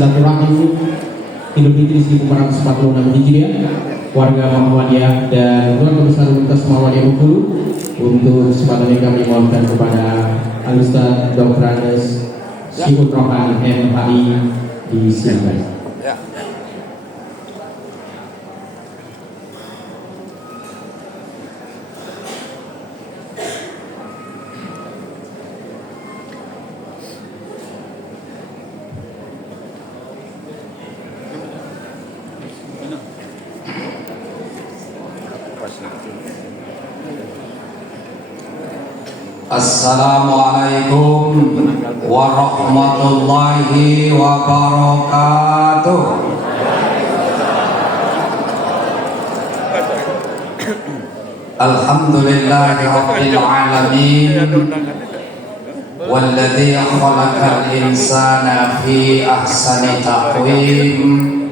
silaturahmi Idul Fitri 1446 Hijriah warga Muhammadiyah dan keluarga besar Universitas Muhammadiyah Bengkulu. Untuk kesempatan ini kami mohonkan kepada Al-Ustaz Dr. Andes Syihut Rohani MHI di Siagai. Assalamualaikum warahmatullahi wabarakatuh. Alhamdulillahi rabbil alamin walladzi khalaqal insana fi ahsani taqwim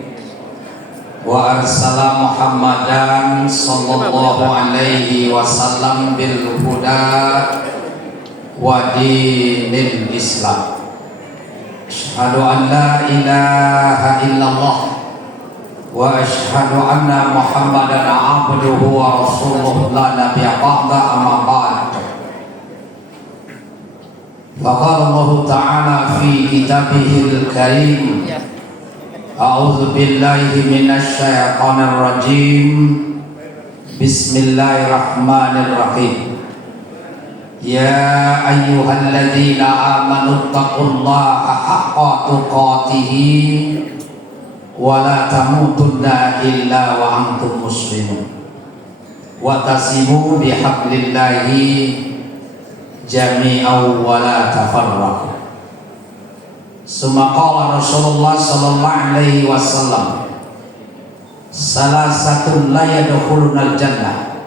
wa arsala Muhammadan sallallahu alaihi wasallam bil huda wa dinil Islam. Asyhadu an la ilaha illallah wa asyhadu anna Muhammadan abduhu wa rasuluhu la nabiyya ba'da, amma ba'd. Faqala Allah ta'ala fi kitabihil karim, a'udzu billahi minasy syaithanir rajim. Bismillahirrahmanirrahim. Ya ayyuhalladzina amanu taqullaha haqqa tuqatih wa la tamutunna illa wa antum muslimun wa tasimu bihablillahi jami'an wa la tafarraqu. Summa qala Rasulullah sallallahu alaihi wasallam, salasatun la yadkhulunal jannah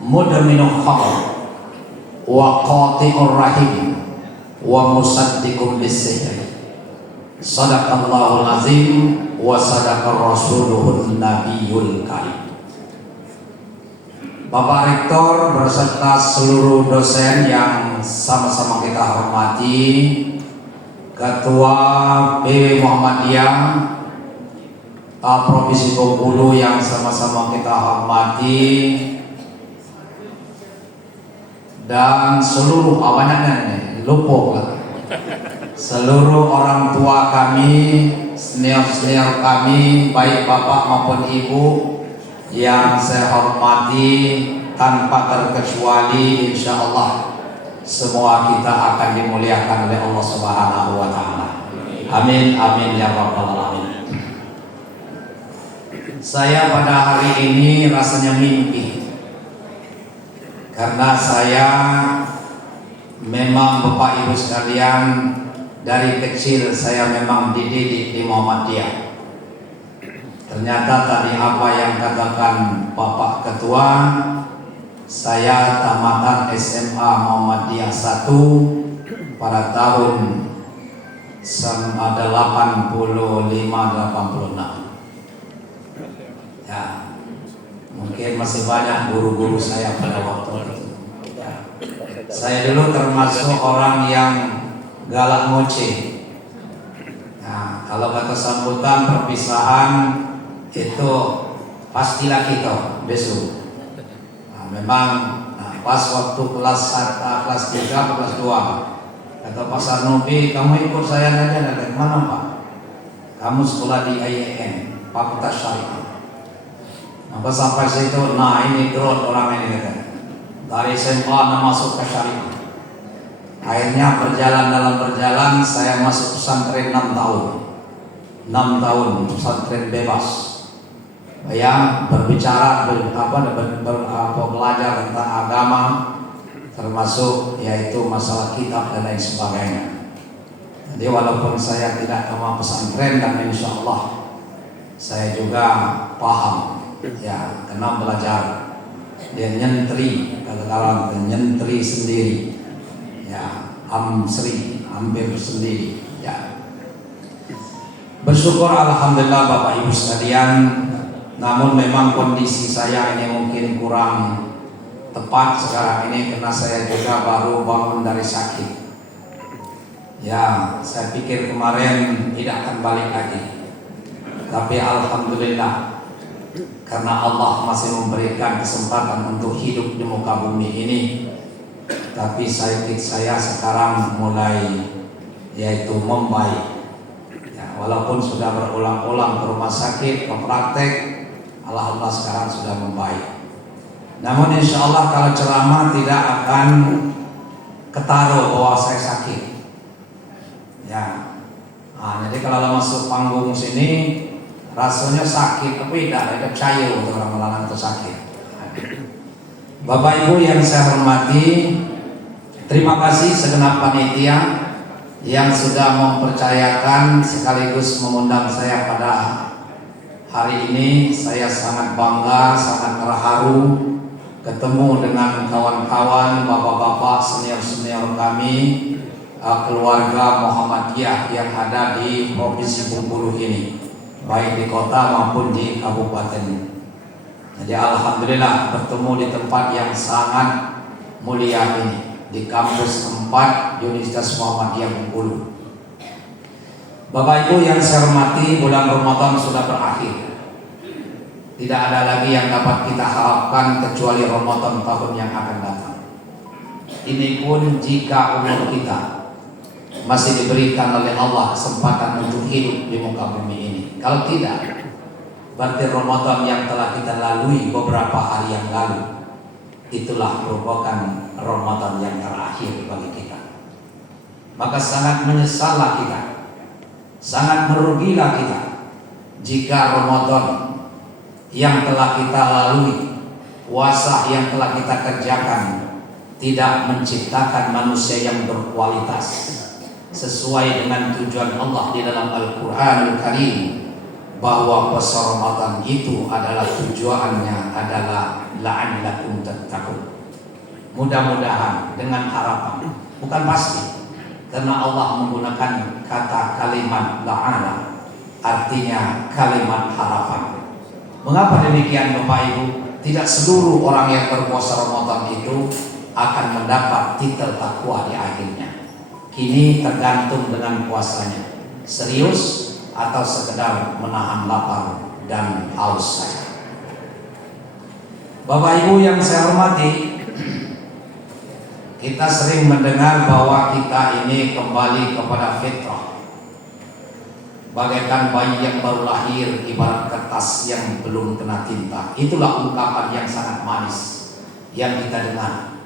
mudminul khamr wa qati'ur rahim wa musaddiqun bis-sihr. Shadaqallahul azim wa sadaqar rasuluhun nabiyul karim. Bapak Rektor beserta seluruh dosen yang sama-sama kita hormati, Ketua PW Muhammadiyah Provinsi Bengkulu yang sama-sama kita hormati, dan seluruh seluruh orang tua kami, senior-senior kami, baik bapak maupun ibu yang saya hormati, tanpa terkecuali insya Allah semua kita akan dimuliakan oleh Allah Subhanahu wa Ta'ala. Amin amin ya rabbal alamin. Saya pada hari ini rasanya mimpi, karena saya memang Bapak Ibu sekalian, dari kecil saya memang dididik di Muhammadiyah. Ternyata tadi apa yang katakan Bapak Ketua, saya tamatan SMA Muhammadiyah 1 pada tahun 85-86. Ya, mungkin masih banyak guru-guru saya pada waktu itu. Ya. Saya dulu termasuk orang yang galak ngoceh. Nah, kalau kata sambutan perpisahan itu pastilah kita besok. Nah, memang pas waktu kelas 3, kelas 2 kata Pak Sarnobi, kamu ikut saya aja. Dari mana Pak? Kamu sekolah di IAIN, Fakultas Syariah. Maka sampai situ, nah ini growth orang ini kata. Dari SMA masuk ke syariah. Akhirnya dalam berjalan saya masuk pesantren 6 tahun. 6 tahun pesantren bebas. Yang berbicara belajar tentang agama, termasuk yaitu masalah kitab dan lain sebagainya. Jadi walaupun saya tidak ke pesantren, dan insya Allah saya juga paham. Ya, karena belajar dia nyentri, kata-kata nyentri sendiri, ya, hampir sendiri, ya. Bersyukur alhamdulillah Bapak Ibu sekalian. Namun memang kondisi saya ini mungkin kurang tepat sekarang ini, karena saya juga baru bangun dari sakit. Ya, saya pikir kemarin tidak akan balik lagi. Tapi alhamdulillah, karena Allah masih memberikan kesempatan untuk hidup di muka bumi ini. Tapi sakit saya sekarang mulai yaitu membaik. Ya, walaupun sudah berulang-ulang ke rumah sakit, ke praktek, alhamdulillah sekarang sudah membaik. Namun insya Allah kalau ceramah tidak akan ketaruh bahwa saya sakit. Ya, jadi kalau masuk panggung sini rasanya sakit, tapi tidak ada cair untuk orang-orang itu sakit. Bapak Ibu yang saya hormati, terima kasih segenap panitia yang sudah mempercayakan sekaligus mengundang saya pada hari ini. Saya sangat bangga, sangat terharu ketemu dengan kawan-kawan, bapak-bapak, senior-senior kami, keluarga Muhammadiyah yang ada di Provinsi Bengkulu ini, baik di kota maupun di kabupaten. Jadi alhamdulillah bertemu di tempat yang sangat mulia ini, di kampus 4 Universitas Muhammadiyah Bengkulu. Bapak Ibu yang saya hormati, bulan Ramadan sudah berakhir. Tidak ada lagi yang dapat kita harapkan kecuali Ramadan tahun yang akan datang. Ini pun jika umur kita masih diberikan oleh Allah kesempatan untuk hidup di muka bumi ini. Kalau tidak, berarti Ramadan yang telah kita lalui beberapa hari yang lalu, itulah merupakan Ramadan yang terakhir bagi kita. Maka sangat menyesallah kita, sangat merugilah kita jika Ramadan yang telah kita lalui, puasa yang telah kita kerjakan, tidak menciptakan manusia yang berkualitas sesuai dengan tujuan Allah di dalam Al-Quranul Karim, bahwa puasa Ramadan itu adalah tujuannya adalah la'allakum tattaqun. Mudah-mudahan, dengan harapan, bukan pasti, karena Allah menggunakan kata kalimat la'ala, artinya kalimat harapan. Mengapa demikian Bapak Ibu? Tidak seluruh orang yang berpuasa Ramadan itu akan mendapat titel takwa di akhirnya. Kini tergantung dengan puasanya, serius atau sekedar menahan lapar dan haus saja. Bapak Ibu yang saya hormati, kita sering mendengar bahwa kita ini kembali kepada fitrah. Bagaikan bayi yang baru lahir, ibarat kertas yang belum kena tinta. Itulah ungkapan yang sangat manis yang kita dengar.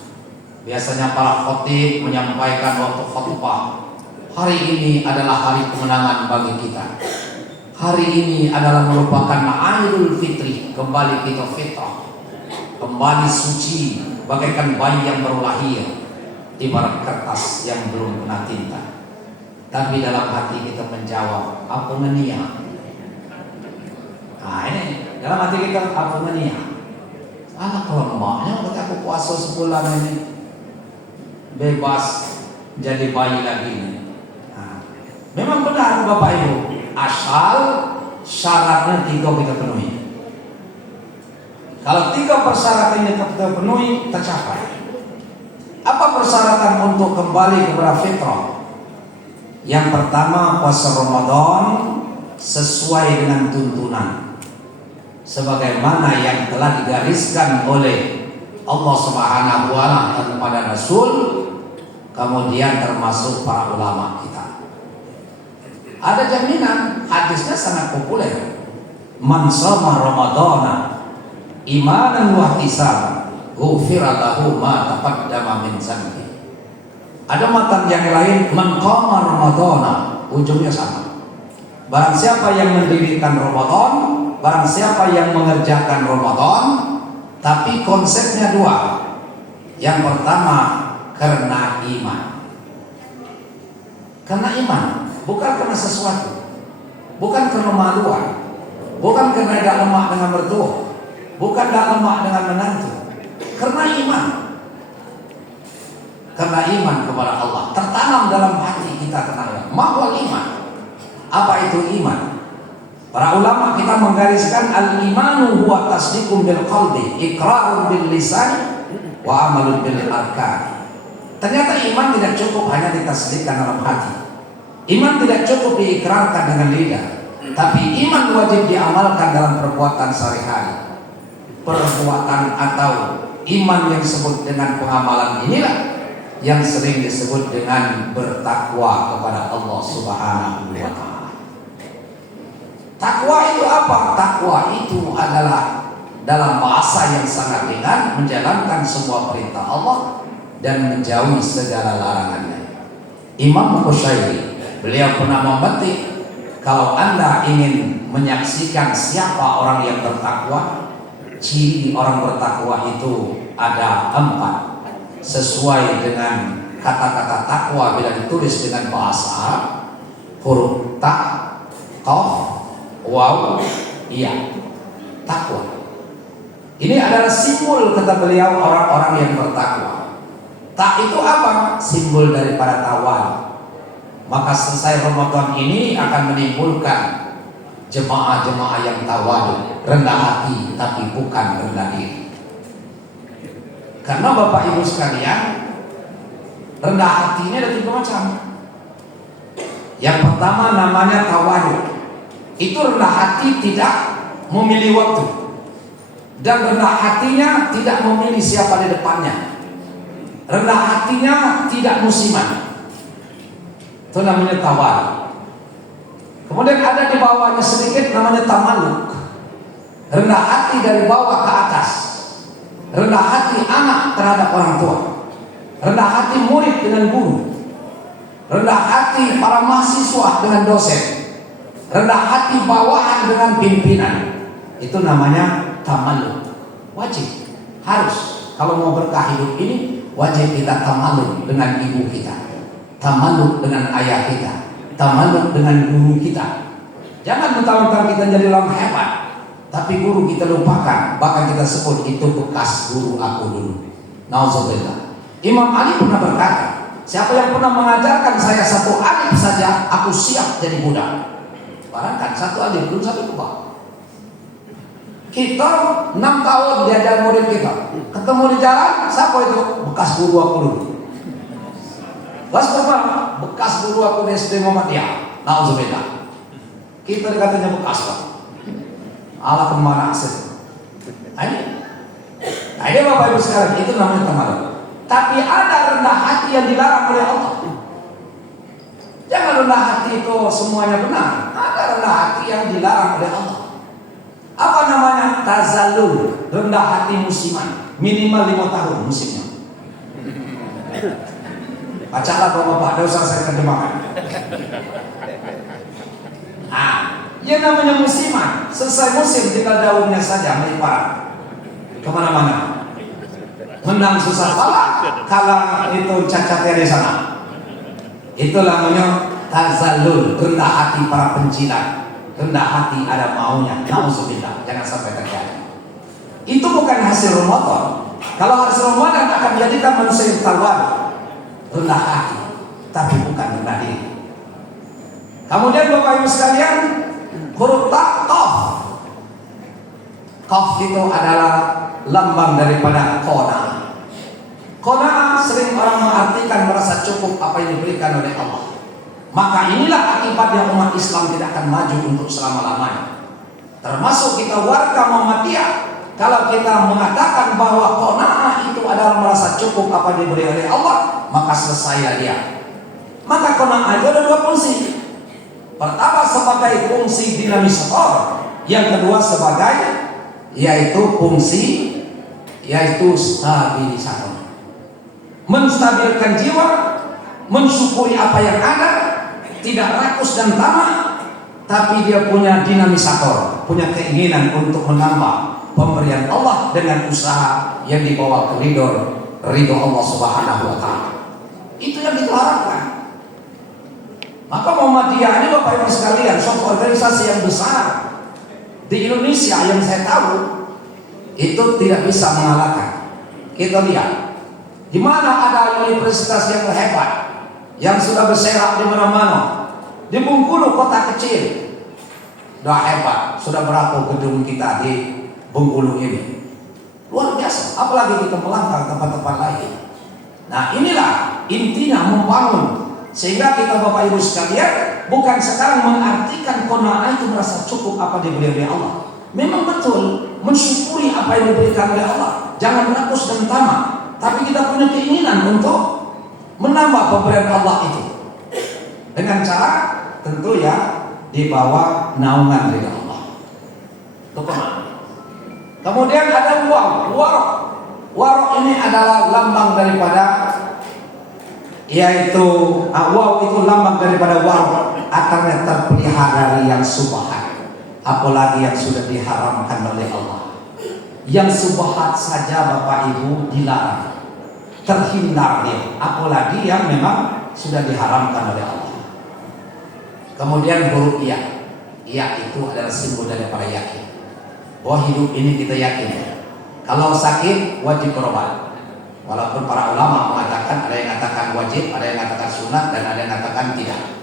Biasanya para khotib menyampaikan waktu khutbah, hari ini adalah hari kemenangan bagi kita. Hari ini adalah merupakan Idul Fitri, kembali kita fitrah, kembali suci, bagaikan bayi yang baru lahir, ibarat kertas yang belum kena tinta. Tapi dalam hati kita menjawab, apa menia? Nah ini, dalam hati kita apa menia? Anak lemahnya, berarti aku puasa sebulan ini, bebas jadi bayi lagi. Nah, memang benar Bapak Ibu, asal syaratnya 3 kita penuhi. Kalau 3 persyaratan ini kita penuhi, tercapai. Apa persyaratan untuk kembali kepada fitrah? Yang pertama, puasa Ramadan sesuai dengan tuntunan sebagaimana yang telah digariskan oleh Allah Subhanahu wa Ta'ala kepada Rasul, kemudian termasuk para ulama kita. Ada jaminan, hadisnya sangat populer. Man shoma Ramadana imanan wa ihtisaban ghufira lahu ma taqaddama min dzambi. Ada matan yang lain, man qama Ramadana, ujungnya sama. Barang siapa yang mendirikan Ramadan, barang siapa yang mengerjakan Ramadan, tapi konsepnya 2. Yang pertama, karena iman. Karena iman, bukan karena sesuatu, bukan karena maluan, bukan karena tidak lemah dengan mertua, bukan tidak lemah dengan menantu, karena iman. Karena iman kepada Allah tertanam dalam hati kita, karena mahwal iman. Apa itu iman? Para ulama kita menggariskan al-imanu huwa tasdiqun bil qalbi, iqrarun bil lisan, wa amalun bil arkan. Ternyata iman tidak cukup hanya ditasdikkan dalam hati, Iman tidak cukup diikrarkan dengan lidah, tapi iman wajib diamalkan dalam perbuatan sehari-hari. Perbuatan atau iman yang disebut dengan pengamalan inilah yang sering disebut dengan bertakwa kepada Allah Subhanahu wa Ta'ala. Takwa itu apa? Takwa itu adalah dalam bahasa yang sangat ringan, menjalankan semua perintah Allah dan menjauhi segala larangannya. Imam Qushairi, beliau pernah memetik, kalau Anda ingin menyaksikan siapa orang yang bertakwa, ciri orang bertakwa itu ada 4 sesuai dengan kata-kata takwa bila ditulis dengan bahasa Arab, huruf ta, qaf, waw, iya, takwa. Ini adalah simbol, kata beliau, orang-orang yang bertakwa. Tak itu apa? Simbol daripada tawal. Maka selesai Ramadan ini akan menimbulkan jemaah-jemaah yang tawadu, rendah hati tapi bukan rendah diri. Karena Bapak Ibu sekalian, rendah hati ini ada 3 macam. Yang pertama namanya tawadu. Itu rendah hati tidak memilih waktu, dan rendah hatinya tidak memilih siapa di depannya. Rendah hatinya tidak musiman. Itu namanya tawadu. Kemudian ada di bawahnya sedikit namanya tamaluk. Rendah hati dari bawah ke atas. Rendah hati anak terhadap orang tua. Rendah hati murid dengan guru. Rendah hati para mahasiswa dengan dosen. Rendah hati bawahan dengan pimpinan. Itu namanya tamaluk. Wajib, harus. Kalau mau berkah hidup ini, wajib kita tamaluk dengan ibu kita, tamaluk dengan ayah kita, tamaluk dengan guru kita. Jangan mentang-mentang kita jadi orang hebat, tapi guru kita lupakan, bahkan kita sebut itu bekas guru aku dulu. Nauzubillah. Imam Ali pernah berkata, siapa yang pernah mengajarkan saya 1 alif saja, aku siap jadi budak. Barangkan 1 alif belum 1 kubah. Kita 6 tahun diajar murid kita, ketemu di jalan, siapa itu? Bekas guru aku dulu. Bekas guru aku di SD Muhammadiyah. Nauzubillah. Kita dikatanya bekas Pak. Allah kemana asal? Nah ini Bapak Ibu sekalian, itu namanya tamaluk. Tapi ada rendah hati yang dilarang oleh Allah. Jangan rendah hati itu semuanya benar. Ada rendah hati yang dilarang oleh Allah. Apa namanya? Tazallul, rendah hati musiman, minimal 5 tahun musimnya. Bacalah Bapak, ada usah saya terjemahkan. Yang namanya musiman, selesai musim tinggal daunnya saja melipat kemana-mana. Menang susah kalah itu cacatnya di sana. Itu namanya tazallul, rendah hati para pencilat. Rendah hati ada maunya. Nauzubillah, jangan sampai terjadi. Itu bukan hasil Ramadan. Kalau hasil Ramadan akan menjadikan manusia yang tawadu, rendah hati, tapi bukan rendah diri. Kemudian Bapak Ibu sekalian, huruf ta, qaf. Qaf itu adalah lambang daripada qanaah. Qanaah sering orang mengartikan merasa cukup apa yang diberikan oleh Allah. Maka inilah akibatnya umat Islam tidak akan maju untuk selama-lamanya. Termasuk kita warga Muhammadiyah, kalau kita mengatakan bahwa qanaah itu adalah merasa cukup apa yang diberi oleh Allah, maka selesai dia. Maka qanaah itu ada 2 fungsi. Pertama sebagai fungsi dinamisator, yang kedua sebagai yaitu stabilisator. Menstabilkan jiwa, mensyukuri apa yang ada, tidak rakus dan tamak, tapi dia punya dinamisator, punya keinginan untuk menambah pemberian Allah dengan usaha yang dibawa ke ridho Allah Subhanahu wa Ta'ala. Itu yang kita harapkan. Maka Muhammadiyah ini Bapak Ibu sekalian, suatu organisasi yang besar di Indonesia yang saya tahu itu tidak bisa mengalahkan. Kita lihat di mana ada universitas yang hebat, yang sudah berserak di mana-mana. Di Bengkulu, kota kecil, sudah hebat. Sudah berapa gedung kita di Bengkulu ini? Luar biasa. Apalagi kita melangkah tempat-tempat lain. Nah inilah intinya membangun Sehingga kita Bapak Ibu sekalian bukan sekarang mengartikan qanaah itu merasa cukup apa diberi oleh Allah. Memang betul mensyukuri apa yang diberikan oleh Allah. Jangan rakus dan tamak. Tapi kita punya keinginan untuk menambah pemberian Allah itu. Dengan cara tentu ya di bawah naungan dari Allah. Itu kemudian ada warok. Warok ini adalah lambang daripada yaitu waw itu lambang daripada warok, akarnya terpelihara dari yang subhat, apalagi yang sudah diharamkan oleh Allah. Yang subhat saja Bapak Ibu dilarang, terhindar dia, apalagi yang memang sudah diharamkan oleh Allah. Kemudian huruf iya, iya itu adalah simbol daripada yakin bahwa hidup ini kita yakin kalau sakit wajib berobat. Walaupun para ulama mengatakan, ada yang mengatakan wajib, ada yang mengatakan sunat, dan ada yang mengatakan tidak.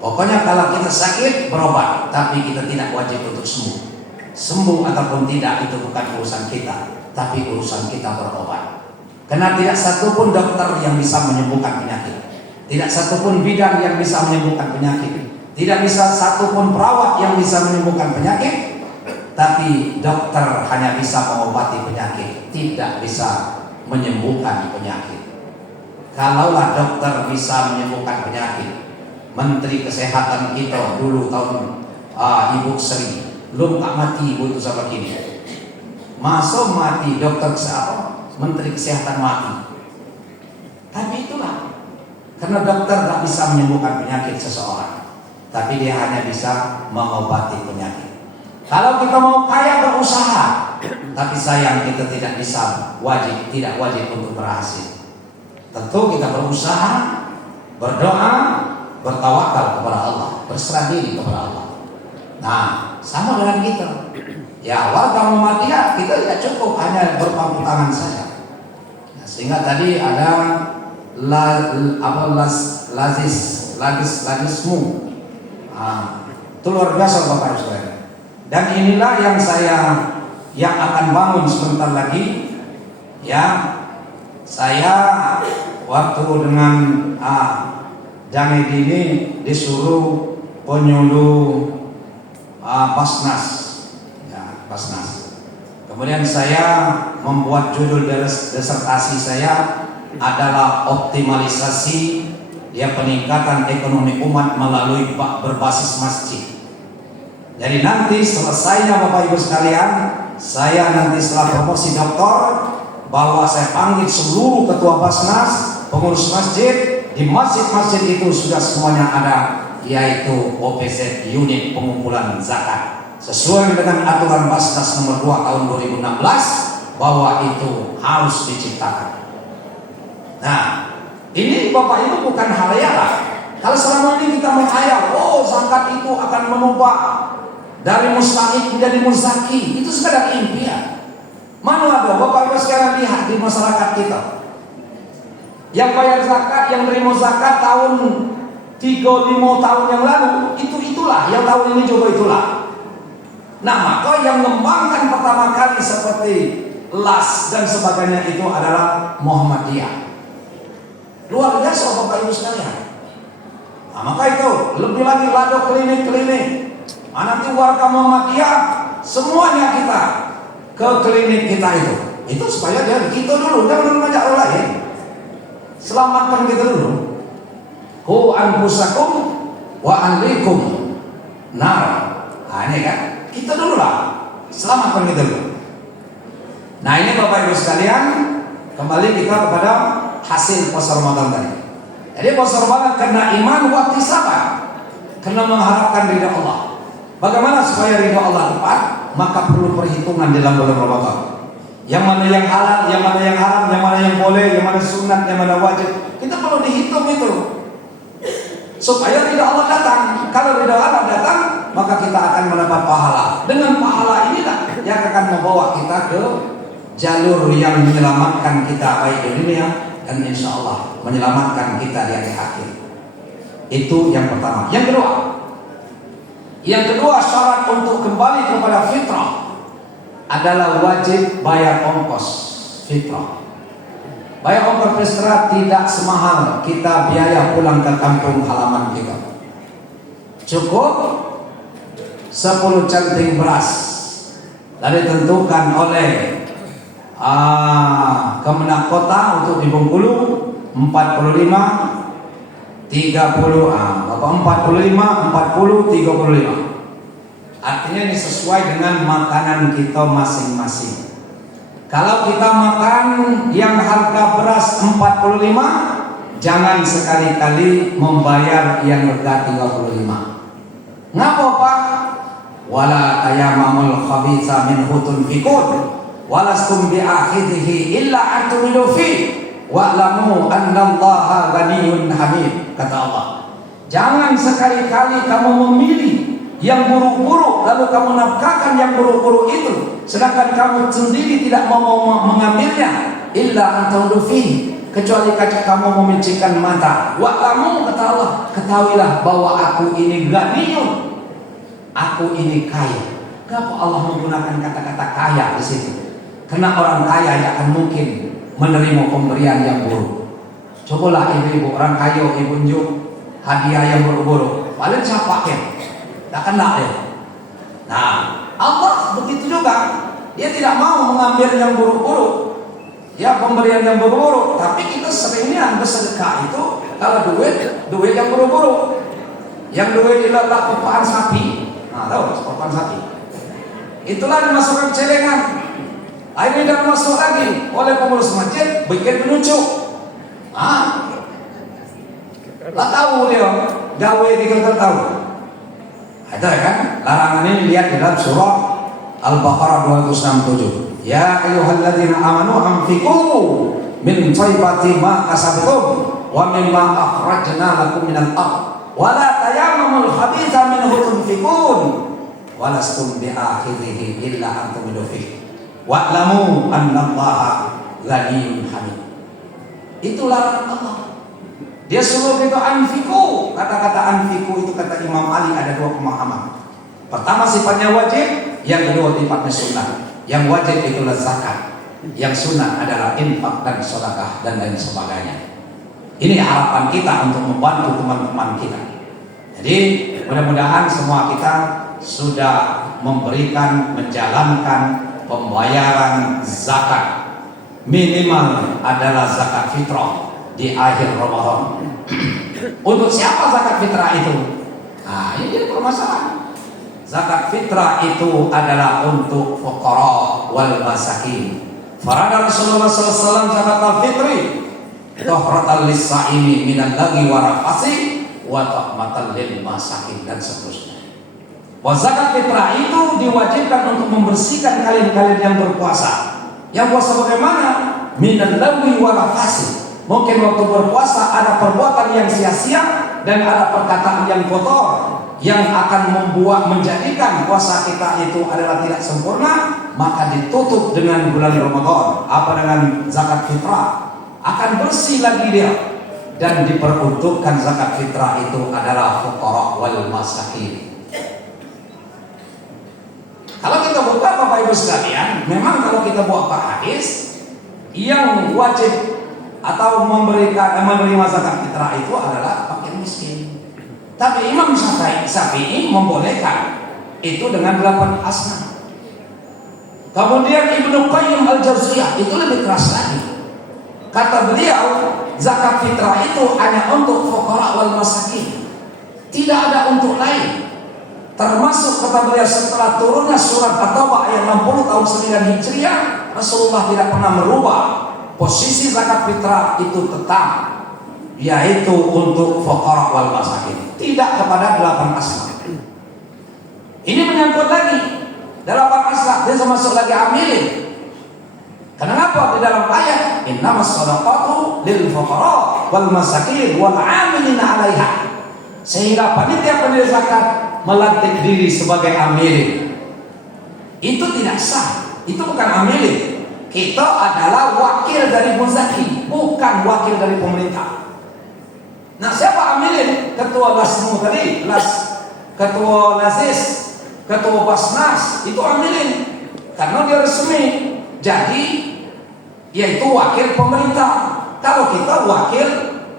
Pokoknya kalau kita sakit berobat, tapi kita tidak wajib untuk sembuh. Sembuh ataupun tidak itu bukan urusan kita, tapi urusan kita berobat. Karena tidak satupun dokter yang bisa menyembuhkan penyakit, tidak satupun bidan yang bisa menyembuhkan penyakit, tidak bisa satupun perawat yang bisa menyembuhkan penyakit. Tapi dokter hanya bisa mengobati penyakit, tidak bisa menyembuhkan penyakit. Kalaulah dokter bisa menyembuhkan penyakit, Menteri Kesehatan kita dulu tahun Ibu Sri belum tak mati ibu itu sampai kini. Masuk mati dokter kesehatan, Menteri Kesehatan mati. Tapi itulah karena dokter tak bisa menyembuhkan penyakit seseorang, tapi dia hanya bisa mengobati penyakit. Kalau kita mau kaya berusaha, tapi sayang kita tidak bisa tidak wajib untuk berhasil. Tentu kita berusaha, berdoa, bertawakal kepada Allah, berserah diri kepada Allah. Nah, sama dengan kita. Ya, warga Muhammadiyah kita tidak cukup hanya berpangku tangan saja. Nah, sehingga tadi ada lazismu. Itu luar biasa Bapak Ibu sekalian. Dan inilah yang akan bangun sebentar lagi. Ya, saya waktu dengan Janedi ini disuruh penyuluh Basnas, ya, Basnas. Kemudian saya membuat judul disertasi saya adalah optimalisasi peningkatan ekonomi umat melalui berbasis masjid. Jadi nanti selesainya Bapak Ibu sekalian, saya nanti setelah promosi doktor, bahwa saya panggil seluruh ketua Basnas, pengurus masjid, di masjid-masjid itu sudah semuanya ada, yaitu OPZ, unit pengumpulan zakat, sesuai dengan aturan Basnas nomor 2 tahun 2016, bahwa itu harus diciptakan. Nah, ini Bapak Ibu bukan hayalan. Kalau selama ini kita menghayal, oh zakat itu akan mengubah dari mustahik menjadi muzaki, itu sekadar impian. Mana ada Bapak Ibu sekarang lihat di masyarakat kita yang bayar zakat, yang terima zakat tahun 3-5 tahun yang lalu, itulah yang tahun ini juga itulah. Nah, maka yang mengembangkan pertama kali seperti LAS dan sebagainya itu adalah Muhammadiyah. Luar biasa Bapak Ibu sekalian. Nah, maka itu lebih lagi ladok klinik-klinik. Nanti warga Muhammadiyah semuanya kita ke klinik kita itu supaya dia kita dulu, jangan mengajak orang lain. Selamatkan kita dulu. Hu anfusakum wa ahlikum nar. Ini kan kita dulu lah, selamatkan kita dulu. Nah, ini Bapak Ibu sekalian, kembali kita kepada hasil puasa Ramadan tadi. Jadi puasa Ramadan karena iman wa ihtisaban, karena mengharapkan ridha Allah. Bagaimana supaya ridha Allah tepat? Maka perlu perhitungan dalam bulan Ramadan. Yang mana yang halal, yang mana yang haram, yang mana yang boleh, yang mana sunat, yang mana wajib. Kita perlu dihitung itu supaya ridha Allah datang. Kalau ridha Allah datang, maka kita akan mendapat pahala. Dengan pahala inilah yang akan membawa kita ke jalur yang menyelamatkan kita baik di dunia dan insya Allah menyelamatkan kita di hari akhir. Itu yang pertama. Yang kedua syarat untuk kembali kepada fitrah adalah wajib bayar ongkos fitrah. bayar ongkos pestra tidak semahal kita biaya pulang ke kampung halaman kita. Cukup 10 canting beras dan ditentukan oleh Kemenak Kota untuk di Bengkulu 45 30 Bapak 45 40 35. Artinya ini sesuai dengan makanan kita masing-masing. Kalau kita makan yang harga beras 45, jangan sekali-kali membayar yang harga 35. Ngapa Pak? Wala tayammamul khabitha minhu tunfiqun walastum bi'akhidhihi illa an tumilu fi wa'lamu annallaha ghaniyyun hamid. Kata Allah, jangan sekali-kali kamu memilih yang buruk-buruk lalu kamu nafkahkan yang buruk-buruk itu, sedangkan kamu sendiri tidak mau mengambilnya. Illa antum fi, kecuali kamu memicikkan mata. Wa'lamu, kata Allah, ketahuilah bahwa aku ini ghaniyun, aku ini kaya. Kenapa Allah menggunakan kata-kata kaya di situ? Karena orang kaya tidak akan mungkin menerima pemberian yang buruk. Cobalah ibu-ibu orang kaya, ibu unjuk hadiah yang buruk-buruk, paling siapa ya? Tak kena dia. Nah, Allah begitu juga. Dia tidak mau mengambil yang buruk-buruk, ya pemberian yang buruk-buruk. Tapi kita seringnya bersedekah itu kalau duit yang buruk-buruk, yang duit diletak pepaan sapi. Nah, tahu pepaan sapi. Itulah dimasukkan celengan. Akhirnya tidak masuk lagi oleh pengurus masjid, bikin penunjuk. Lah tahu dia, gawe kita tahu. Ada kan? Larangan ini lihat di dalam surah Al-Baqarah 267. Ya ayyuhalladzina amanu anfiqu min thayyibati ma kasabtum wa mimma akhrajna lakum minal ardh wa la tayammamul khabitha minhu tunfiqun wa lastum bi'akhidhihi illa an tumilu fihi wa'lamu annallaha ghaniyyun hamid. Itu larangan Allah. Dia suruh kita anfiku. Kata-kata anfiku itu kata Imam Ali ada dua pemahaman. Pertama sifatnya wajib, yang kedua sifatnya sunnah. Yang wajib itulah zakat, yang sunnah adalah infak dan sedekah dan lain sebagainya. Ini harapan kita untuk membantu teman-teman kita. Jadi mudah-mudahan semua kita sudah memberikan, menjalankan pembayaran zakat. Minimal adalah zakat fitrah di akhir Ramadan. Untuk siapa zakat fitrah itu? Nah, ini jadi permasalahan. Zakat fitrah itu adalah untuk fuqara wal masakin. Farada Rasulullah SAW zakat al-fitri tahratan lis-sa'imi minal laghi wa rafasi wa tahmatan lil masakin dan seterusnya. Bahwa zakat fitrah itu diwajibkan untuk membersihkan kalian-kalian yang berpuasa. Yang puasa bagaimana? Minal laghi wa rafasi. Mungkin waktu berpuasa ada perbuatan yang sia-sia dan ada perkataan yang kotor yang akan menjadikan puasa kita itu adalah tidak sempurna, maka ditutup dengan bulan Ramadan. Apa dengan zakat fitrah? Akan bersih lagi dia, dan diperuntukkan zakat fitrah itu adalah fuqara wal masakin. Kalau kita buka Bapak Ibu sekalian, memang kalau kita buka hadis yang wajib atau menerima zakat fitrah itu adalah fakir miskin. Tapi Imam Syafi'i membolehkan itu dengan 8 asnaf. Kemudian Ibnu Qayyim al-Jauziyah itu lebih keras lagi. Kata beliau, zakat fitrah itu hanya untuk fuqara wal masakin, tidak ada untuk lain. Termasuk kata beliau setelah turunnya surat At-Taubah ayat 60 tahun 9 Hijriah, Rasulullah tidak pernah merubah posisi zakat fitrah itu tetap, yaitu untuk fuqara wal masakin, tidak kepada 8 asnaf. Ini menyangkut lagi 8 asnaf, dia termasuk lagi amilin. Kenapa di dalam ayat innamas shadaqatu lil fuqara wal masakin wal 'amilina 'alaiha, sehingga panitia penilai zakat melantik diri sebagai amilin. Itu tidak sah, itu bukan amilin. Kita adalah wakil dari muzaki, bukan wakil dari pemerintah. Nah, siapa amilin? Ketua Lasmu tadi, Ketua Lazis, Ketua Basnas, itu amilin karena dia resmi. Jadi yaitu wakil pemerintah. Kalau kita wakil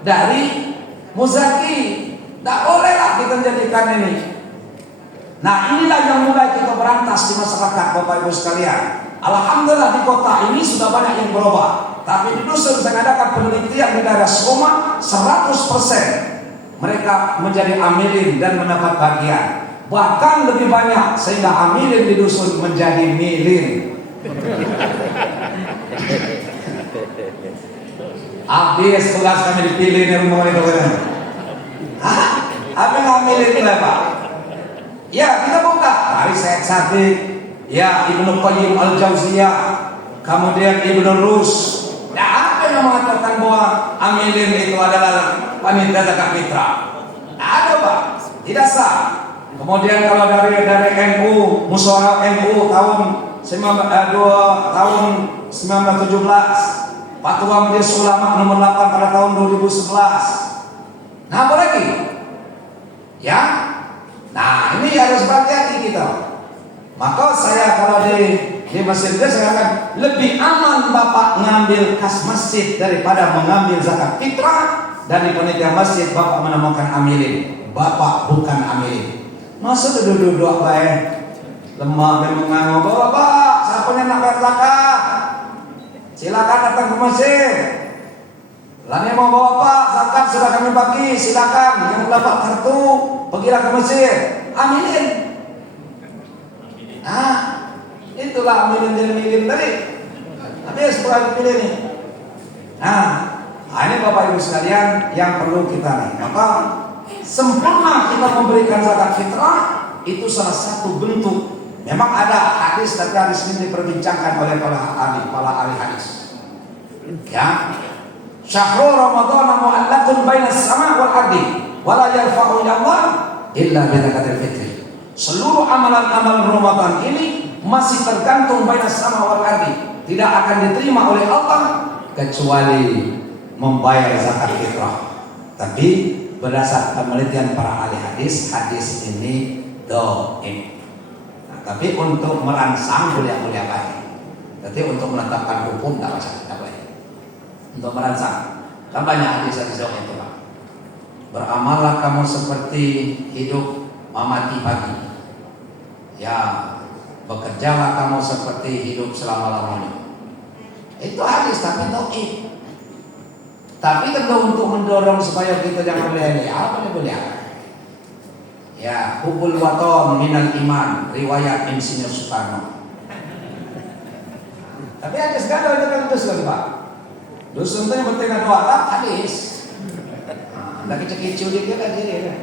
dari muzaki, tidak bolehlah kita jadikan ini. Nah, inilah yang mulai kita berantas di masyarakat, Bapak Ibu sekalian. Alhamdulillah di kota ini sudah banyak yang berubah. Tapi di dusun saya adakan penelitian di daerah Soma 100% mereka menjadi amilin dan mendapat bagian. Bahkan lebih banyak sehingga amilin di dusun menjadi milin. Habis tugas kami dipilih di rumah itu kan. Hah? Apa yang amilin itu Pak? Ya kita buka. Hari Syekh Sadiq, ya Ibnu Qayyim Al-Jauziyah, kemudian Ibnu Rus. Nah, apa yang mengatakan bahwa amilin itu adalah panitia zakat fitrah? Nah, ada Pak, tidak sah. Kemudian kalau dari NU, Musyawarah NU tahun 1917, Fatwa Majelis Ulama nomor 8 pada tahun 2011. Nah, apa lagi? Ya, nah ini harus hati-hati kita. Maka saya kalau di masjid saya akan lebih aman Bapak ngambil kas masjid daripada mengambil zakat fitrah. Dan di panitia masjid Bapak menemukan amilin. Bapak bukan amilin. Masa duduk-duduk baik lemah memang Bapak, siapa yang nak bayar zakat? Silakan datang ke masjid. Lani mau bawa Pak, zakat sudah kami bagi, silakan. Yang dapat kartu, pergilah ke masjid. Amilin. Nah, itulah amilin jadi milin tadi. Habis bukan pilih nih. Nah, ini Bapak Ibu sekalian yang perlu kita nih. Maka sempurna kita memberikan zakat fitrah itu salah satu bentuk. Memang ada hadis, tapi hadis ini diperbincangkan oleh para ahli hadis. Ya, syahrul Ramadan mu'allaqun bainas sama' wal ardi, wa la yarfa'u Allah illa bi zakatil fitri. Seluruh amalan-amalan Ramadan ini masih tergantung bainas sama' wal ardi, tidak akan diterima oleh Allah kecuali membayar zakat fitrah. Tapi berdasarkan penelitian para ahli hadis, hadis ini dhaif. Tapi untuk merangsang mulia-mulia baik. Jadi untuk menetapkan hukum tidak baik. Untuk merangsang. Kan banyak hadis-hadis itu Pak. Beramallah kamu seperti hidup mamati pagi. Ya, bekerjalah kamu seperti hidup selama-lamanya. Itu hadis tapi dhaif. Tapi tentu untuk mendorong supaya kita jangan boleh apa boleh. Ya, hubul waton minal iman, riwayat Insinyur Soekarno. Tapi ada segala itu kan terus lagi Pak. Dusun itu yang penting doa tak hadis. Anda kecil-kecil dia kan jadi.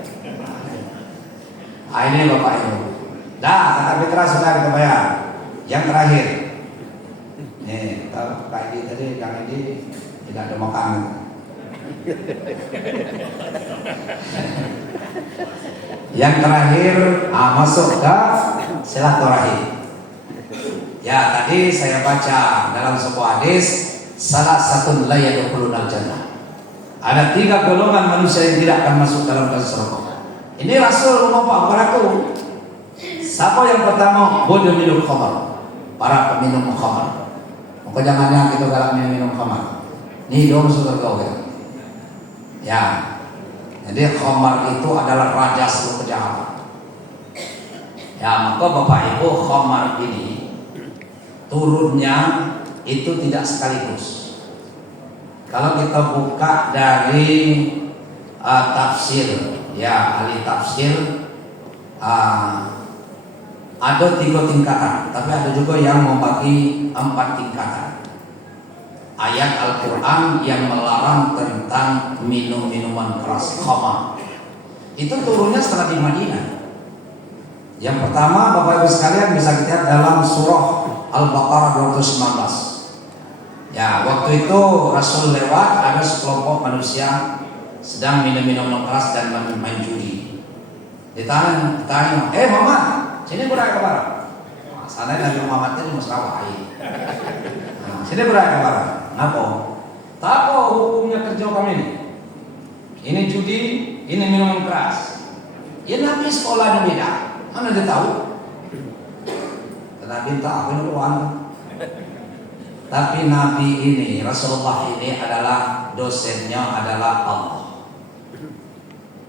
Ini Bapak Ibu. Dah, zakat fitrah sudah kita bayar. Yang terakhir. Nih, kalau Pak Edi tadi yang ini tidak ada makanan. Yang terakhir masuk ke silaturahim. Ya, tadi saya baca dalam sebuah hadis, salah satu la yadkhulunal jannah. Ada 3 golongan manusia yang tidak akan masuk dalam surga. Ini Rasul ngomong beraku. Siapa yang pertama? Bodoh minum khamar. Para peminum khamar. Maka jangan kita galaknya minum khamar. Ini dong surga kau ya. Ya. Jadi khamar itu adalah raja seluruh kejahatan. Ya, maka Bapak Ibu, khamar ini turunnya itu tidak sekaligus. Kalau kita buka dari tafsir, ya ahli tafsir ada 3 tingkatan, tapi ada juga yang membagi 4 tingkatan. Ayat Al-Quran yang melarang tentang minum-minuman keras khamar itu turunnya setelah di Madinah. Yang pertama Bapak Ibu sekalian bisa kita lihat dalam surah Al-Baqarah 219. Ya, waktu itu Rasul lewat, ada sekelompok manusia sedang minum-minuman keras dan main judi. Ditanya, Muhammad, sini berapa kabar? Sana Nabi Muhammad itu Musrawah. Sini berapa kabar? Apa? Apa hukumnya kerja kami ini? Ini judi, ini minuman keras. Ya Nabi sekolahnya beda. Mana dia tahu? Nabi tak apa itu Tapi Nabi ini, Rasulullah ini adalah dosennya adalah Allah.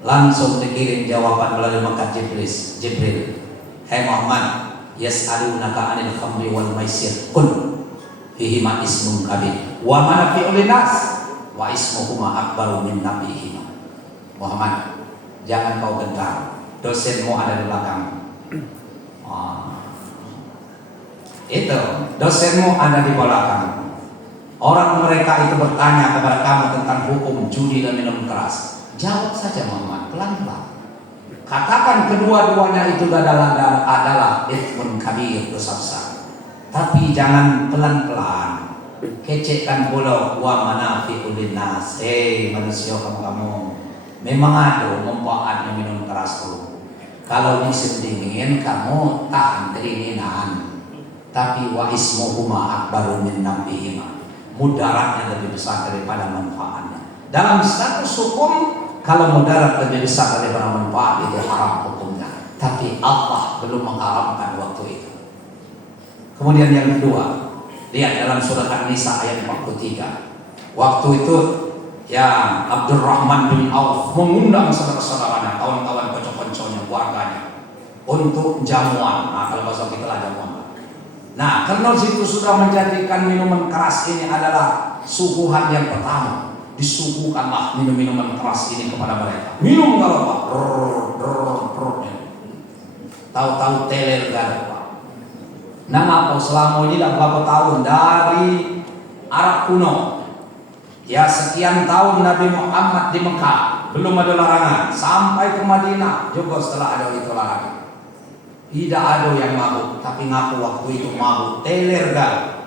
Langsung dikirim jawaban melalui malaikat Jibril. Hai Muhammad, yas'alunaka 'anil khamri wal maisir. Qul fihi ma ismun kabir wa manafi'un linnas wa ismuhuma akbaru min nabihima. Muhammad, jangan kau gentar. Dosenmu ada di belakang. Itu dosenmu ada di belakang. Orang mereka itu bertanya kepada kamu tentang hukum judi dan minum keras. Jawab saja Muhammad, pelan-pelan. Katakan kedua-duanya itu adalah ithmun kabir, dosa besar. Tapi jangan pelan-pelan. Kecekkan pula wa manafi'ul linnas. Manusia kamu memang ada manfaatnya minum keras dulu. Kalau musim dingin kamu tahan kedinginan. Tapi wa ismuhuma akbaru min nabihima. Mudaratnya lebih besar daripada manfaatnya. Dalam status hukum, kalau mudarat lebih besar daripada manfaat, itu haram hukumnya. Tapi Allah belum mengharamkan waktu itu. Kemudian yang kedua, lihat dalam surat An-Nisa ayat 43. Waktu itu ya Abdurrahman bin Auf mengundang saudara-saudaranya, kawan-kawan kocok-kocoknya, keluarganya untuk jamuan. Nah, kalau bahasa kita lah jamuan. Nah, karena situ sudah menjadikan minuman keras ini adalah suguhan yang pertama. Disuguhkanlah minuman keras ini kepada mereka. Minum kalau Pak. Tahu-tahu teler gak Pak. Nah, apa selama ini dah berapa tahun dari Arab kuno. Ya sekian tahun Nabi Muhammad di Mekah belum ada larangan. Sampai ke Madinah juga setelah ada itu larangan. Tidak ada yang mabuk, tapi ngaku waktu itu mabuk, teler gal.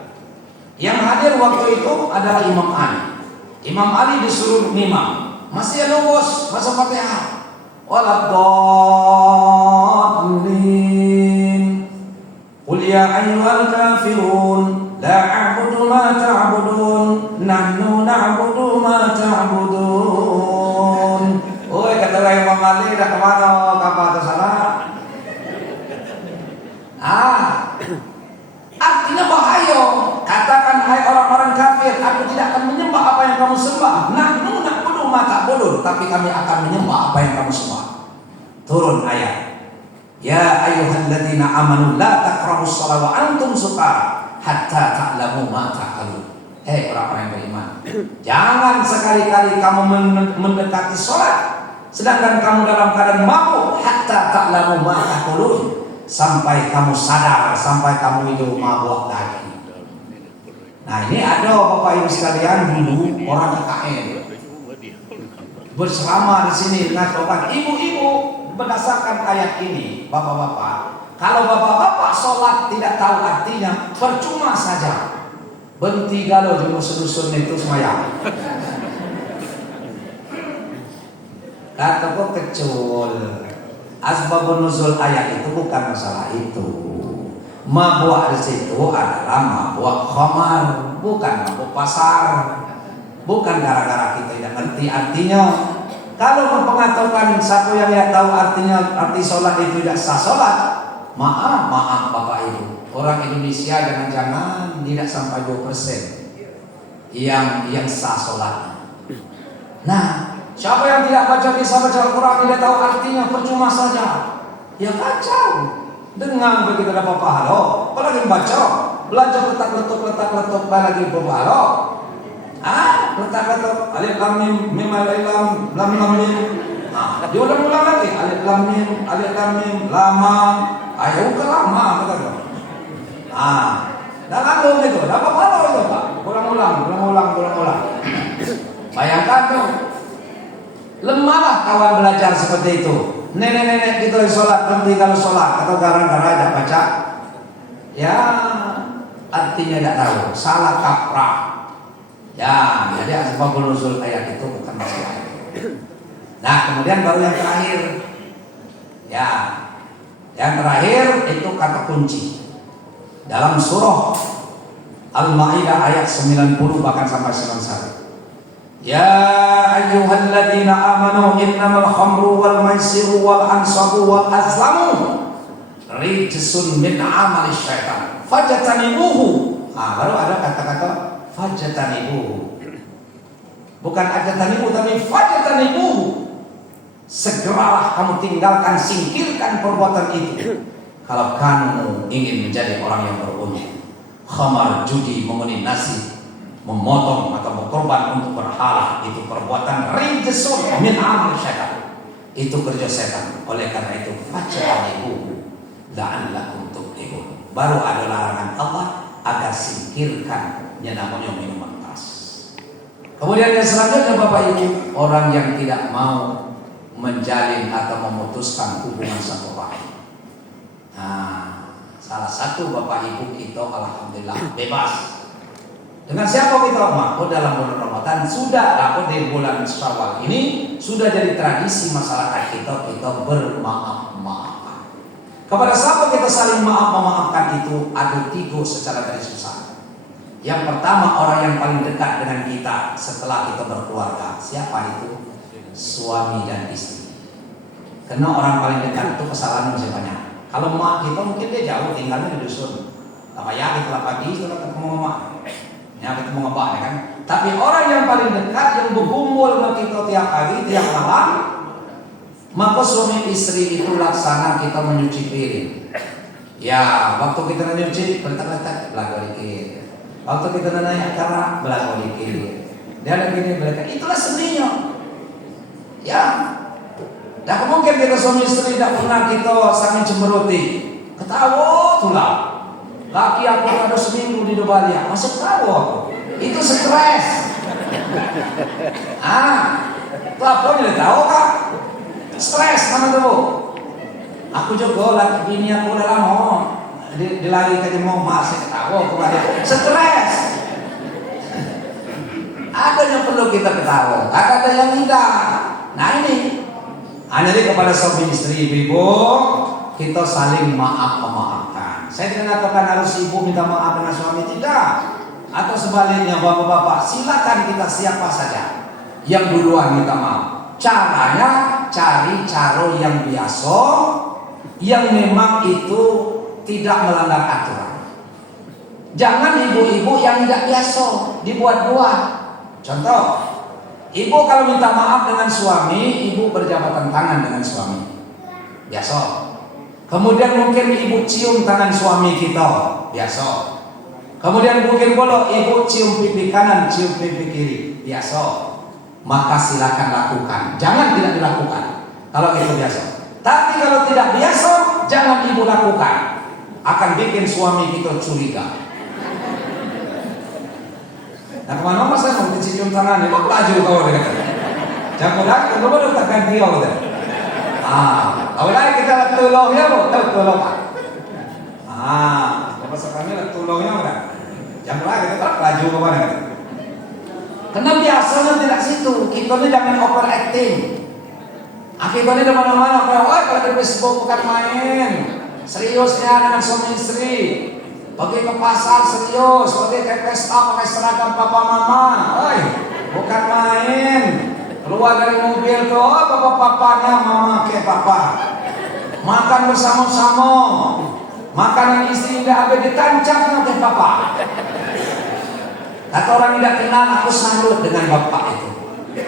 Yang hadir waktu itu adalah Imam Ali. Imam Ali disuruh ngimam. Masih ada bos, masa Fatihah. Waladdallin. Qul ya ayyuhal kafirun, la a'budu ma ta'budun, nahnu na'budu ma ta'budun. Oi, kata Imam Ali, dah kemana kapal atau salah? Artinya bahaya. Katakan hai orang-orang kafir, aku tidak akan menyembah apa yang kamu sembah. Nahnu na'budu ma ta'budun, tapi kami akan menyembah apa yang kamu sembah. Turun ayat. Ya ayyuhalladzina amanu la taqrabus shalata wa antum sukara hatta ta'lamu ma ta'qalun. Hei orang-orang yang beriman, jangan sekali-kali kamu mendekati salat sedangkan kamu dalam keadaan mabuk, hatta ta'lamu ma ta'qalun. Sampai kamu sadar, sampai kamu itu mabuk lagi. Nah ini ada Bapak Ibu sekalian, dulu orang KKN bersama di sini dengan obat ibu-ibu berdasarkan ayat ini, bapak-bapak. Kalau bapak-bapak sholat tidak tahu artinya, percuma saja. Benti galau di musuh-musuh itu semayang. Kata kok kecil. Asbabun nuzul ayat itu bukan masalah itu. Mabuk di situ adalah mabuk khamar, bukan mabuk pasar. Bukan gara-gara kita tidak ngerti artinya. Kalau mengatakan satu yang tidak tahu artinya, arti sholat itu tidak sah sholat. Maaf Bapak Ibu, orang Indonesia jangan-jangan tidak sampai 2% yang sah sholatnya. Nah, siapa yang tidak bisa baca Al-Quran, tidak tahu artinya, percuma saja. Ya kacau. Dengar begitu dapat pahala, apalagi baca, belajar letak-letuk lagi pahala. Letak-letuk alif lam mim, mim alif lam mim. Diulang-ulang lagi alif lam mim, lama. Ayo ke lama kata dia. Dan lalu itu dapat pahala itu Pak. Ulang-ulang. Bayangkan tuh. Lemahlah kawan belajar seperti itu. Nenek-nenek kita sholat, berhenti kalau sholat atau gara-gara tidak baca, ya artinya tidak tahu, salah kaprah. Ya, jadi asbabun nuzul ayat itu bukan masalah. Nah, kemudian baru yang terakhir. Ya, yang terakhir itu kata kunci dalam surah Al-Maidah ayat 90 bahkan sampai 91. Ya ayyuhalladzina amanu innamal khamru wal maisiru wal ansabu wal azlamu rijsun min amali syaitan fajtanibuhu Baru ada kata-kata fajatanibuhu. Bukan ajatanibuhu, tapi fajatanibuhu. Segeralah kamu tinggalkan, singkirkan perbuatan itu. Kalau kamu ingin menjadi orang yang beruntung. Khamar, judi, mengundi nasi, memotong atau berkorban untuk berhala, itu perbuatan rijsun min amal syaitan. Itu kerja setan. Oleh karena itu fajatanibuhu la'allakum tuflihun. Baru ada larangan Allah agar singkirkan yang namanya minuman keras. Kemudian yang selanjutnya Bapak Ibu, orang yang tidak mau menjalin atau memutuskan hubungan satu rahim. Salah satu Bapak Ibu kita alhamdulillah bebas. Dengan siapa kita? Maka dalam bulan Ramadan sudah, atau di bulan Syawal ini sudah jadi tradisi masyarakat kita bermaaf-maafan. Kepada siapa kita saling memaafkan itu ada 3 secara garis besar. Yang pertama, orang yang paling dekat dengan kita setelah kita berkeluarga. Siapa itu? Suami dan istri. Karena orang paling dekat itu kesalahan masih banyak. Kalau mak kita mungkin dia jauh tinggalnya di dusun. Apa ya kita pagi setelah ketemu mak, ya ketemu bapak ya kan. Tapi orang yang paling dekat yang berkumpul sama kita tiap hari, tiap malam, maka suami istri itu laksana kita menyuci piring. Ya, waktu kita menyuci letak-letak belagu dikit. Waktu kita naik acara belagu dikit. Dia ada gini belagu. Itulah seninya. Ya, dah mungkin kita suami istri tidak pernah kita saling cemberuti. Ketawa tulah. Laki aku ada seminggu di Bali, masih ketawa aku. Itu stres. Itu apa yang tahu kak? Stres mana tuh? Aku juga laki bini aku udah lama dilari ke jemong masih ketawa aku ada stres. Ada yang perlu kita ketawa, ada yang tidak. Nah ini, jadi kepada suami istri ibu kita saling memaafkan. Saya tidak katakan harus ibu minta maaf dengan suami, tidak. Atau sebaliknya bapak-bapak silakan kita siapa saja yang duluan minta maaf. Caranya cari cara yang biasa, yang memang itu tidak melanggar aturan. Jangan ibu-ibu yang tidak biasa dibuat-buat. Contoh, ibu kalau minta maaf dengan suami, ibu berjabatan tangan dengan suami. Biasa. Kemudian mungkin ibu cium tangan suami kita. Biasa. Kemudian mungkin kalau ibu cium pipi kanan, cium pipi kiri. Biasa. Maka silakan lakukan. Jangan tidak dilakukan. Kalau itu biasa. Tapi kalau tidak biasa, jangan ibu lakukan. Akan bikin suami kita curiga. Nah kemana saya mau cium tangan, itu laju kau dekat. Jangan lagi, kau baru tak ganti kau deh. Awalnya kita tolongnya, tolong. Lepas sekarang tolongnya udah. Jangan lagi kita laju kau mana? Karena biasanya tidak situ. Kita ini jangan overacting. Akibatnya di mana-mana, kalau di Facebook bukan main. Seriusnya dengan suami istri. Pergi ke pasar serius, pergi ke pesta pakai seragam papa mama. Bukan main. Keluar dari mobil tuh, papa-papanya mama ke papa. Makan bersama-sama. Makanan istri tidak habis ditancapnya ke papa. Kata orang tidak kenal, aku salut dengan bapak itu.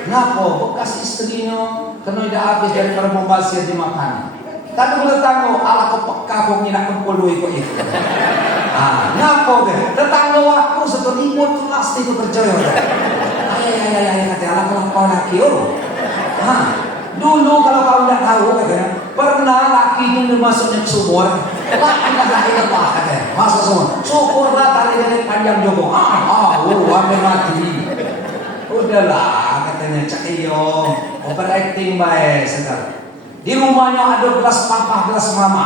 Kenapa? Bekas istrinya kena tidak habis dari perbombasia dimakan. Tapi boleh tahu, ala kepeka kok nginak kumpul itu. Kenapa deh? Tetangga aku satu ribut pasti itu percaya. Kata ala kau laki dulu kalau kau tidak tahu katanya, pernah laki itu masuknya ke sumur. Laki apa katanya? Masuk sumur. Syukurlah tali dari panjang jogong. Sampai mati. Udahlah katanya cak iyo overacting baik sekali. Di rumahnya ada gelas papa, gelas mama.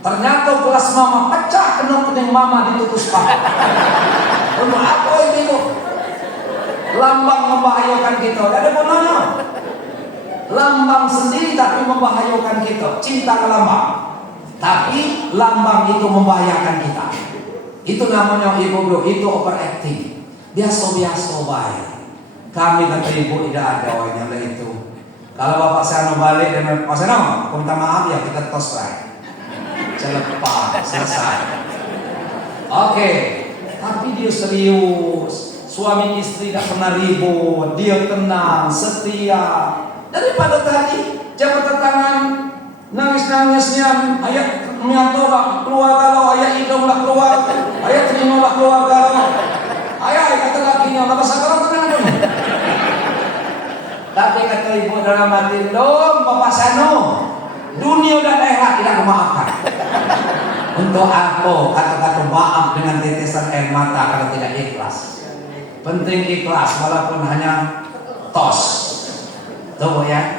Ternyata gelas mama pecah kena kuning mama ditutus papa. Untuk apa itu? Lambang membahayakan kita. Tidak ada gunanya. Lambang sendiri tapi membahayakan kita. Cinta ke lambang. Tapi lambang itu membahayakan kita. Itu namanya ibu bro. Itu overacting. Biasa-biasa baik. Kami dan ibu tidak ada orang yang itu. Kalau bapak saya mau balik dan Pak Seno, aku minta maaf ya kita tos right. Selepas selesai. Oke. Tapi dia serius. Suami istri tidak pernah ribut. Dia tenang, setia. Daripada tadi jabatan tangan, nangis-nangisnya, ayat menyatolah keluar galau, ayat hidunglah keluar, ayat terimalah keluar galau, ayat kata lakinya, lah bahasa kalau tenang pun. Tapi kata ibu dalam hati, loh Bapak Sano, dunia dan akhirat tidak memaafkan. Untuk apa kata-kata maaf dengan tetesan air mata kalau tidak ikhlas? Penting ikhlas walaupun hanya tos. Tuh ya.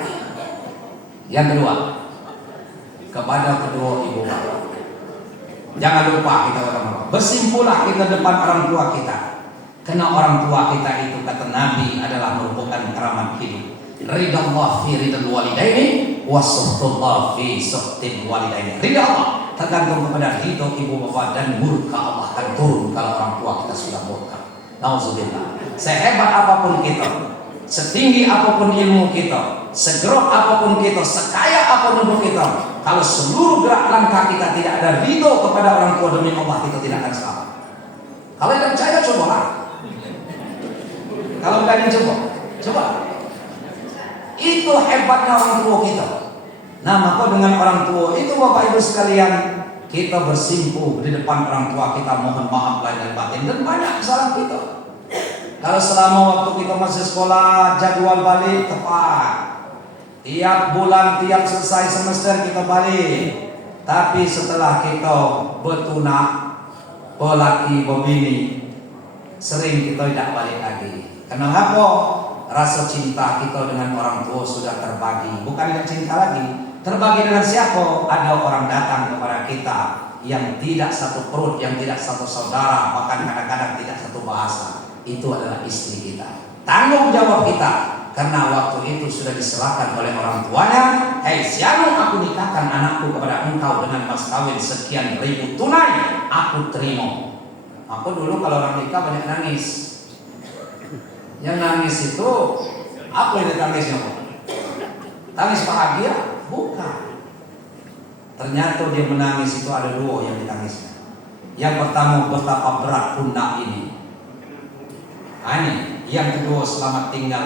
Yang kedua, kepada kedua ibu bapak, jangan lupa kita orang tua. Bersimpulah kita depan orang tua kita. Karena orang tua kita itu kata Nabi adalah merupakan keramat hidup. Ridha Allah fi ridhal walidaini wa suhtullah fi suhtil walidaini. Ridha Allah tergantung kepada ridho ibu bapak, dan murka Allah akan turun kalau orang tua kita sudah murka. Nauzubillah. Sehebat apapun kita, setinggi apapun ilmu kita, segerok apapun kita, sekaya apapun ilmu kita, kalau seluruh gerak langkah kita tidak ada ridho kepada orang tua, demi Allah kita tidak akan selamat. Kalau tidak percaya cobalah. Kalau berani coba. Itu hebatnya orang tua kita. Nah, maka dengan orang tua itu Bapak Ibu sekalian, kita bersimpuh di depan orang tua kita, mohon maaf lahir dan batin, dan banyak kesalahan kita. Kalau selama waktu kita masih sekolah, jadwal balik tepat. Tiap bulan, tiap selesai semester kita balik. Tapi setelah kita bertunak, berlaki, berbini, sering kita tidak balik lagi. Kenapa? Rasa cinta kita dengan orang tua sudah terbagi. Bukan tidak cinta lagi. Terbagi dengan siapa? Ada orang datang kepada kita yang tidak satu perut, yang tidak satu saudara, bahkan kadang-kadang tidak satu bahasa. Itu adalah istri kita. Tanggung jawab kita. Karena waktu itu sudah diserahkan oleh orang tuanya. Hei sianu, aku nikahkan anakku kepada engkau dengan mas kawin sekian ribu tunai. Aku terima. Aku dulu kalau orang nikah banyak nangis. Yang nangis itu apa yang ditangisnya? Tangis bahagia? Bukan. Ternyata dia menangis itu ada dua yang ditangisnya. Yang pertama, betapa berat pundak ini. Ini. Yang kedua, selamat tinggal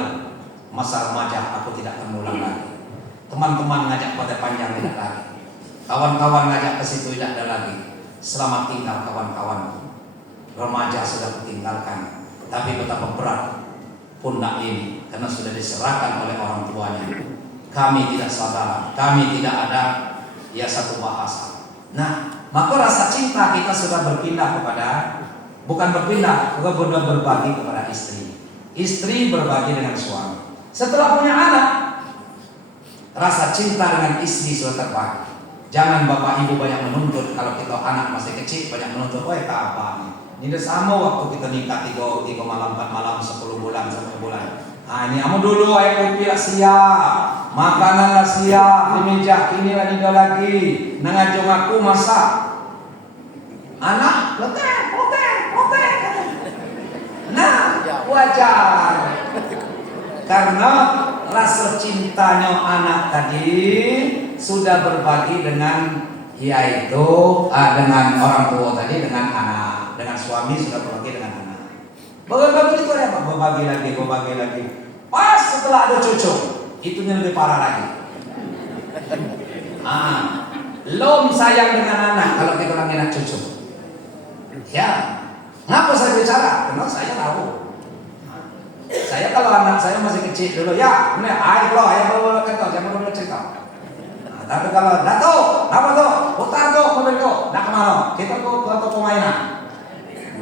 masa remaja, aku tidak akan ulang lagi. Teman-teman ngajak pada panjang tidak lagi. Kawan-kawan ngajak ke situ tidak ada lagi. Selamat tinggal kawan-kawan. Remaja sudah kutinggalkan. Tapi betapa berat pundak ini karena sudah diserahkan oleh orang tuanya. Kami tidak saudara, kami tidak ada ya satu bahasa. Nah, maka rasa cinta kita sudah berpindah kepada, bukan berpindah, sudah berbagi kepada istri. Istri berbagi dengan suami. Setelah punya anak, rasa cinta dengan istri sudah terbagi. Jangan bapak ibu banyak menuntut. Kalau kita anak masih kecil banyak menuntut. Woi kapan? Ini sama waktu kita nikah 3 malam 4 malam 10 bulan 1 bulan. Nah ini kamu dulu air kopi lah siap, makanan lah siap, di meja ini lah tidak lagi. Nangajong aku masak. Anak leteh. Nah wajar. Karena rasa cintanya anak tadi sudah berbagi dengan yaitu dengan orang tua tadi, dengan anak. Dengan suami sudah berbagi dengan anak. Berbagi itu apa? Berbagi lagi. Pas setelah ada cucu, itunya lebih parah lagi. Lom sayang dengan anak kalau kita lagi anak cucu. Ya, ngapa saya bicara? Karena saya tahu. Saya kalau anak saya masih kecil dulu, ya, ini air loh, ayah bawa kentang, jangan bawa cerita. Tapi kalau Dato, apa tuh? Putar tuh, mobil tuh, nak kemana? Kita ke toko mainan.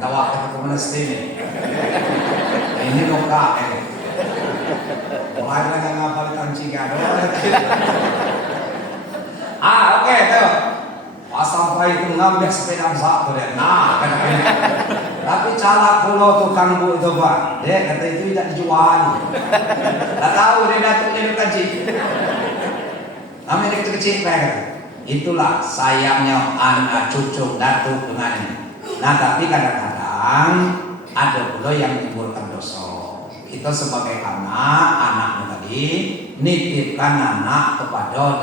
Tawa ke teman sini. Ini muka ini. Mulai lagi ngapal kancing ada. Oke tuh. Pas sampai itu ngambil sepeda sak tuh dia. Nah, kata-kata. Tapi calak pulau tukang bu itu Pak. Dia kata itu tidak dijual. Tak tahu dia datang dari kancing. Namanya kecil-kecil kan. Itulah sayangnya anak cucu datuk dengan ini. Nah tapi kadang-kadang ada pula yang menimbulkan dosa. Kita sebagai anaknya tadi nitipkan anak kepada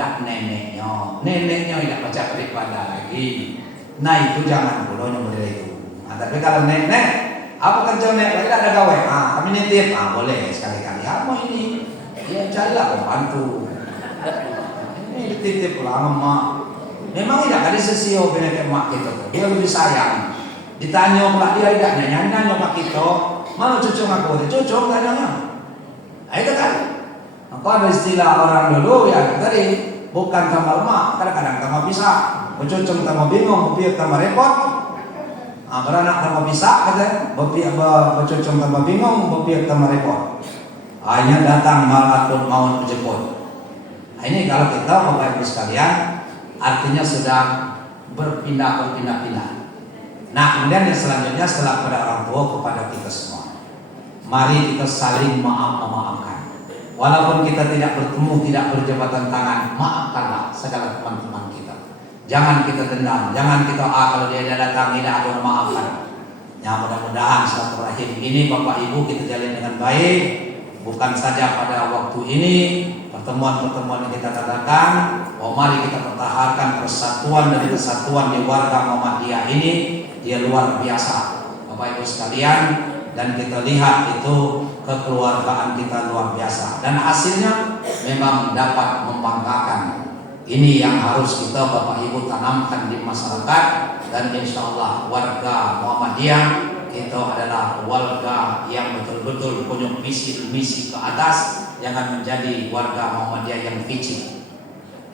neneknya tidak baca daripada lagi. Nah itu jangan pula yang model itu. Nah tapi kalau nek apa kerja nek lagi ada gawe, kami nitip, boleh sekali-kali. Mau ini, ya carilah pembantu. Ini dititip lah mak. Memang tidak ada sesio benar mak kita tuh. Dia lebih sayang. Ditanya pula dia tidak nanya mak kita, mana cucu aku? Cucu tanya. Itu kan. Kau ada istilah orang dulu ya tadi bukan tambah mak, kadang-kadang tambah bisa. Cucu tambah bingung, biar tambah repot. Beranak tambah bisa kata, cucu tambah bingung, biar tambah repot. Hanya datang malakul maut menjemput. Ini kalau kita Bapak Ibu sekalian, artinya sudah berpindah. Nah kemudian yang selanjutnya setelah pada orang tua kepada kita semua, mari kita saling memaafkan. Walaupun kita tidak bertemu, tidak berjabatan tangan, maafkanlah segala teman-teman kita. Jangan kita dendam, jangan kita kalau dia datang tidak ada maafkan. Ya mudah-mudahan silaturahim ini Bapak Ibu kita jalin dengan baik, bukan saja pada waktu ini. Pertemuan-pertemuan yang kita katakan, mari kita pertahankan persatuan dan kesatuan di warga Muhammadiyah ini, dia luar biasa, Bapak Ibu sekalian, dan kita lihat itu kekeluargaan kita luar biasa, dan hasilnya memang dapat membanggakan. Ini yang harus kita Bapak Ibu tanamkan di masyarakat, dan insya Allah warga Muhammadiyah itu adalah warga yang betul-betul punya misi ke atas, jangan menjadi warga Muhammadiyah yang picik,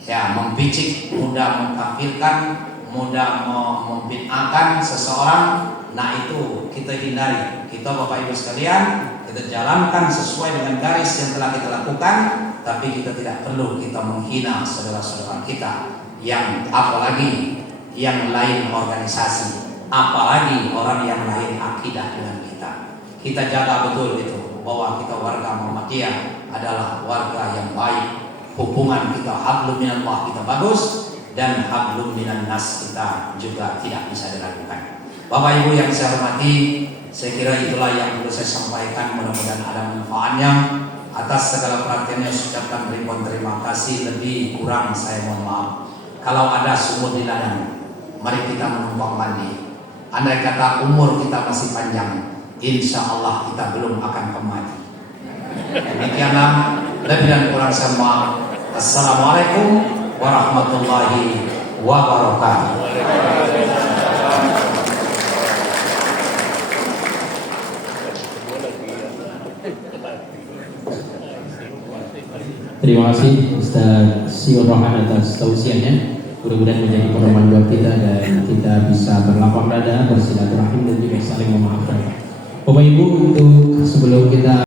ya mempicik, mudah mengkafirkan, mudah membid'ahkan seseorang. Nah itu kita hindari. Kita Bapak Ibu sekalian, kita jalankan sesuai dengan garis yang telah kita lakukan, tapi kita tidak perlu kita menghina saudara-saudara kita yang apalagi yang lain organisasi, apalagi orang yang lain akidah dengan kita. Kita jaga betul itu bahwa kita warga Muhammadiyah adalah warga yang baik. Hubungan kita hablum minallah kita bagus, dan hablum minan nas kita juga tidak bisa diragukan. Bapak Ibu yang saya hormati, saya kira itulah yang perlu saya sampaikan. Mudah-mudahan ada manfaatnya. Atas segala perhatiannya saya ucapkan ribuan terima kasih. Lebih kurang saya mohon maaf. Kalau ada sumur di ladang, mari kita menumpang mandi. Andai kata umur kita masih panjang, insya Allah kita belum akan kemana. Demikianlah, lebih dan kurang saya maaf. Assalamualaikum warahmatullahi wabarakatuh. Terima kasih Ustaz Siur Rohan atas tausiahnya. Mudah-mudahan menjadi pedoman buat kita dan kita bisa berlapang dada, bersilaturahim dan juga saling memaafkan. Bapak Ibu, untuk sebelum kita